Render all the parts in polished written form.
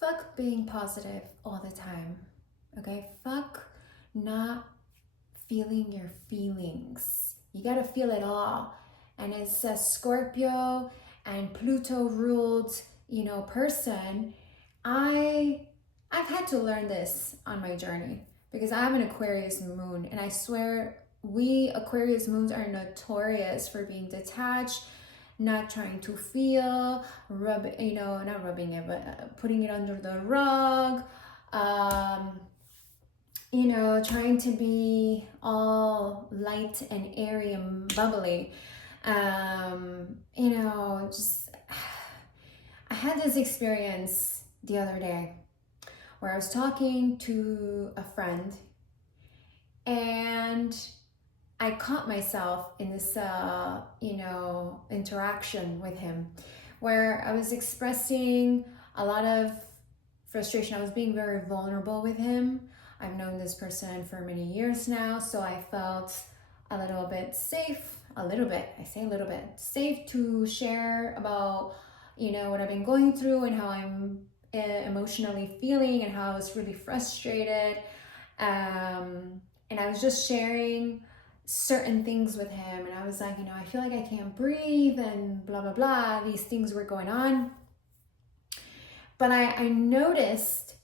fuck being positive all the time. Okay? Fuck not feeling your feelings. You gotta feel it all. And as a Scorpio and Pluto ruled, person, I I've had to learn this on my journey because I have an Aquarius moon, and I swear we Aquarius moons are notorious for being detached, not trying to feel, not rubbing it, but putting it under the rug, um, trying to be all light and airy and bubbly. Just I had this experience the other day where I was talking to a friend, and I caught myself in this, interaction with him where I was expressing a lot of frustration. I was being very vulnerable with him. I've known this person for many years now, so I felt a little bit safe, I say a little bit, safe to share about, what I've been going through and how I'm emotionally feeling and how I was really frustrated. And I was just sharing certain things with him, and I was like, I feel like I can't breathe and blah blah blah. These things were going on, but I noticed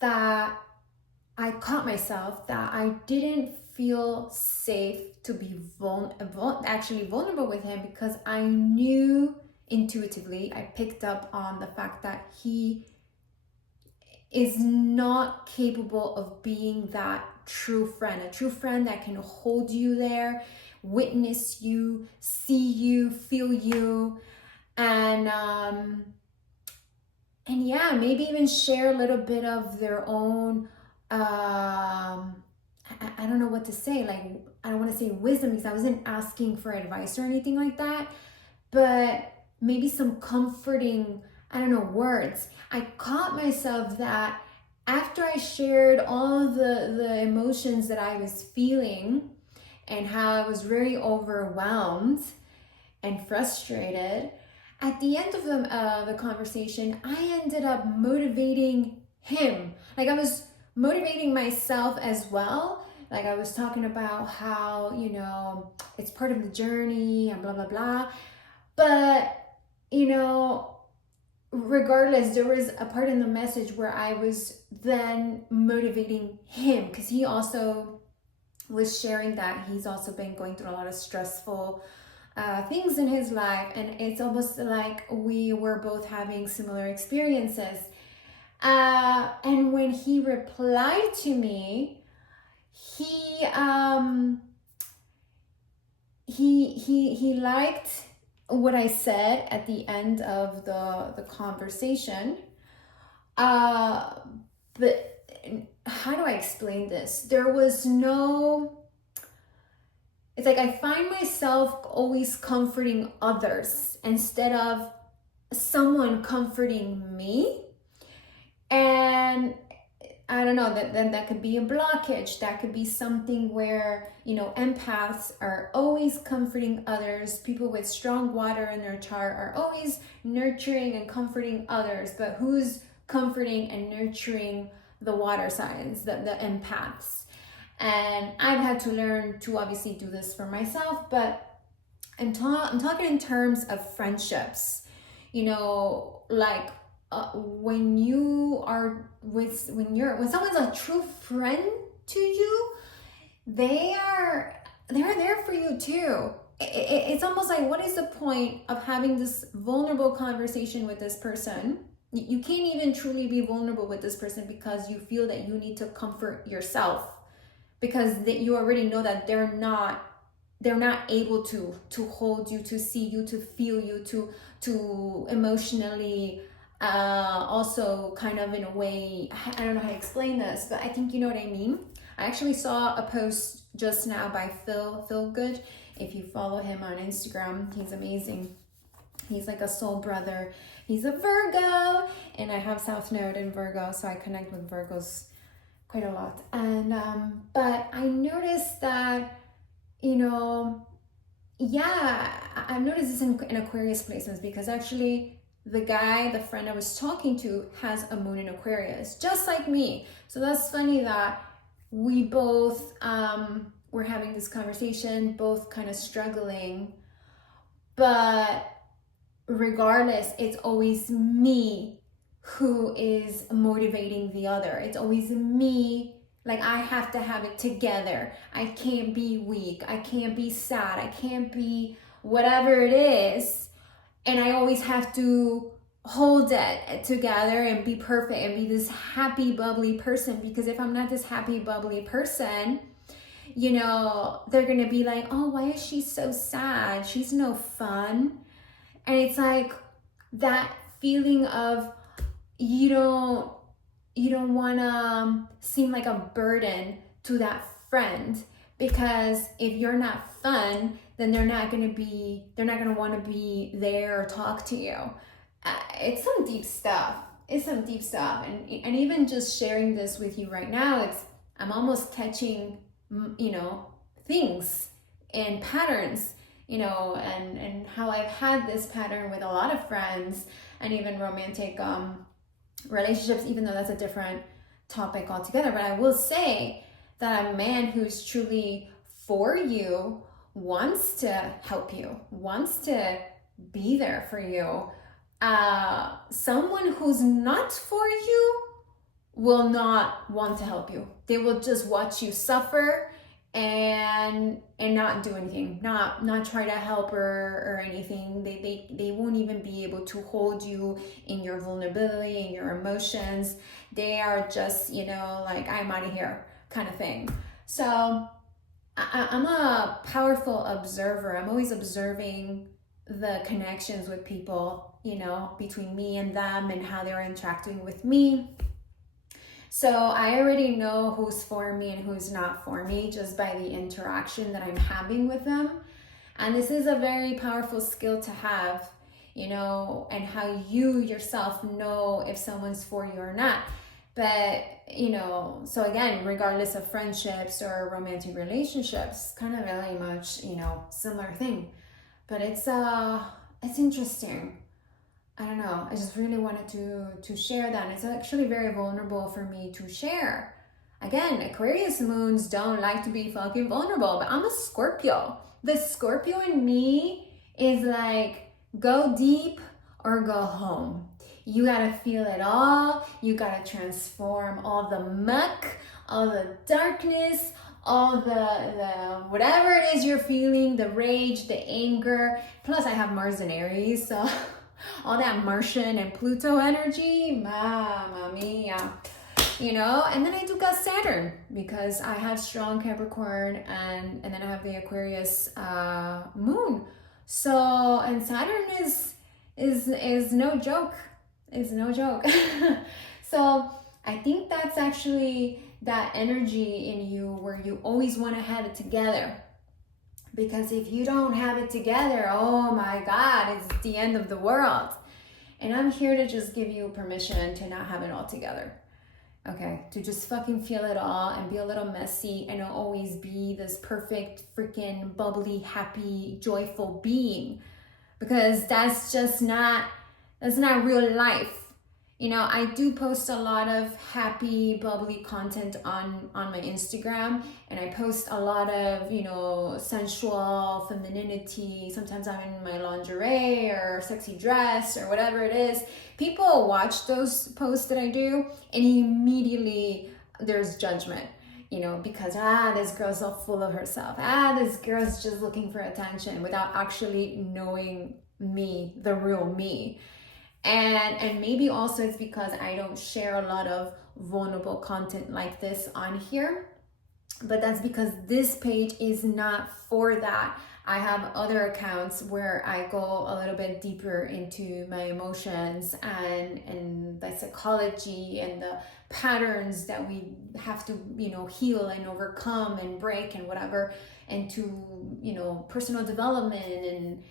that I caught myself that I didn't feel safe to be actually vulnerable with him, because I knew intuitively, I picked up on the fact that he is not capable of being that true friend, a true friend that can hold you there, witness you, see you, feel you, and yeah, maybe even share a little bit of their own, I don't know what to say, like, I don't want to say wisdom, because I wasn't asking for advice or anything like that, but maybe some comforting, I don't know, words. I caught myself that after I shared all the emotions that I was feeling and how I was very overwhelmed and frustrated, at the end of the conversation, I ended up motivating him. Like, I was motivating myself as well. Like, I was talking about how, it's part of the journey and blah, blah, blah. But, regardless, there was a part in the message where I was then motivating him, because he also was sharing that he's also been going through a lot of stressful things in his life, and it's almost like we were both having similar experiences. And when he replied to me, he liked what I said at the end of the conversation. But how do I explain this? There was no, it's like I find myself always comforting others instead of someone comforting me. And I don't know, that could be a blockage. That could be something where, empaths are always comforting others. People with strong water in their chart are always nurturing and comforting others. But who's comforting and nurturing the water signs, the empaths? And I've had to learn to obviously do this for myself, but I'm talking in terms of friendships, like, when someone's a true friend to you, they're there for you too. It's almost like, what is the point of having this vulnerable conversation with this person? You can't even truly be vulnerable with this person because you feel that you need to comfort yourself, because you already know that they're not able to hold you, to see you, to feel you, to emotionally, also kind of, in a way, I don't know how to explain this, but I think you know what I mean. I actually saw a post just now by Phil Good. If you follow him on Instagram, he's amazing. He's like a soul brother. He's a Virgo, and I have South Node in Virgo, so I connect with Virgos quite a lot. And but I noticed that, yeah, I've noticed this in Aquarius placements, because actually the guy, the friend I was talking to, has a moon in Aquarius, just like me. So that's funny that we both were having this conversation, both kind of struggling, but regardless, it's always me who is motivating the other. It's always me. Like, I have to have it together. I can't be weak. I can't be sad. I can't be whatever it is. And I always have to hold it together and be perfect and be this happy, bubbly person. Because if I'm not this happy, bubbly person, you know, they're going to be like, oh, why is she so sad? She's no fun. And it's like that feeling of you don't want to seem like a burden to that friend, because if you're not fun, then they're not going to want to be there or talk to you. It's some deep stuff. And even just sharing this with you right now, I'm almost catching, you know, things and patterns, you know, and how I've had this pattern with a lot of friends and even romantic relationships, even though that's a different topic altogether. But I will say that a man who's truly for you wants to help you, wants to be there for you. Someone who's not for you will not want to help you. They will just watch you suffer and not do anything, not try to help or anything. They won't even be able to hold you in your vulnerability, in your emotions. They are just, you know, like, I'm out of here kind of thing. So I'm a powerful observer. I'm always observing the connections with people, you know, between me and them and how they're interacting with me. So I already know who's for me and who's not for me just by the interaction that I'm having with them. And this is a very powerful skill to have, you know, and how you yourself know if someone's for you or not. But, you know, so again, regardless of friendships or romantic relationships, kind of really much, you know, similar thing. But it's interesting. I don't know. I just really wanted to share that. And it's actually very vulnerable for me to share. Again, Aquarius moons don't like to be fucking vulnerable, but I'm a Scorpio. The Scorpio in me is like, go deep or go home. You gotta feel it all. You gotta transform all the muck, all the darkness, all the whatever it is you're feeling, the rage, the anger. Plus I have Mars and Aries, so all that Martian and Pluto energy, mamma mia, you know. And then I do got Saturn, because I have strong Capricorn and then I have the Aquarius moon. So, and Saturn is no joke. Is no joke. So I think that's actually that energy in you where you always want to have it together. Because if you don't have it together, oh my God, it's the end of the world. And I'm here to just give you permission to not have it all together. Okay, to just fucking feel it all and be a little messy and not always be this perfect, freaking bubbly, happy, joyful being. Because that's not real life. You know, I do post a lot of happy, bubbly content on my Instagram, and I post a lot of, you know, sensual femininity. Sometimes I'm in my lingerie or sexy dress or whatever it is. People watch those posts that I do, and immediately there's judgment, you know, because this girl's so full of herself. This girl's just looking for attention without actually knowing me, the real me. And maybe also it's because I don't share a lot of vulnerable content like this on here, but that's because this page is not for that. I have other accounts where I go a little bit deeper into my emotions and the psychology and the patterns that we have to, you know, heal and overcome and break and whatever, and to, you know, personal development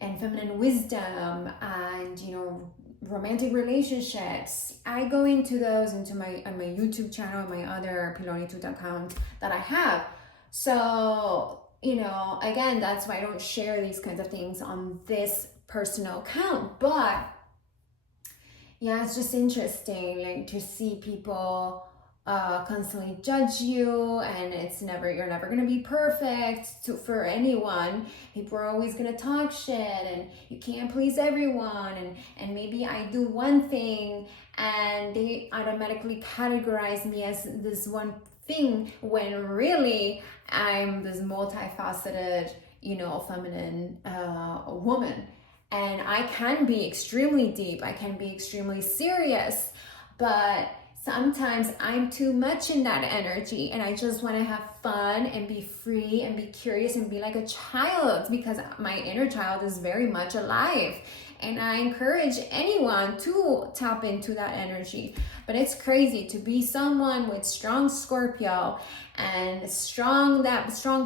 and feminine wisdom and, you know, romantic relationships. I go into those on my YouTube channel and my other Pilonitude account that I have. So, you know, again, that's why I don't share these kinds of things on this personal account. But Yeah, it's just interesting, like to see people constantly judge you, and you're never gonna be perfect for anyone. People are always gonna talk shit, and you can't please everyone. And maybe I do one thing, and they automatically categorize me as this one thing when really I'm this multifaceted, feminine woman. And I can be extremely deep, I can be extremely serious, but sometimes I'm too much in that energy, and I just want to have fun and be free and be curious and be like a child, because my inner child is very much alive. And I encourage anyone to tap into that energy. But it's crazy to be someone with strong Scorpio and strong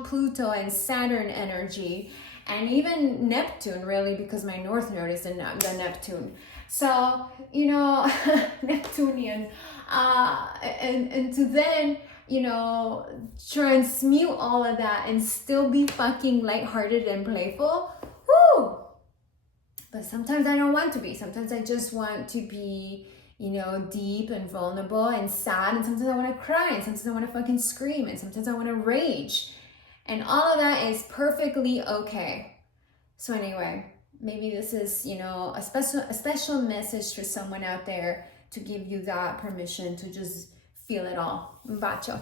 Pluto and Saturn energy, and even Neptune, really, because my North Node is in the Neptune. So, Neptunian. And to then, transmute all of that and still be fucking lighthearted and playful. Woo! But sometimes I don't want to be. Sometimes I just want to be, deep and vulnerable and sad. And sometimes I want to cry. And sometimes I want to fucking scream. And sometimes I want to rage. And all of that is perfectly okay. So anyway, maybe this is, a special message for someone out there to give you that permission to just feel it all. Un bacio.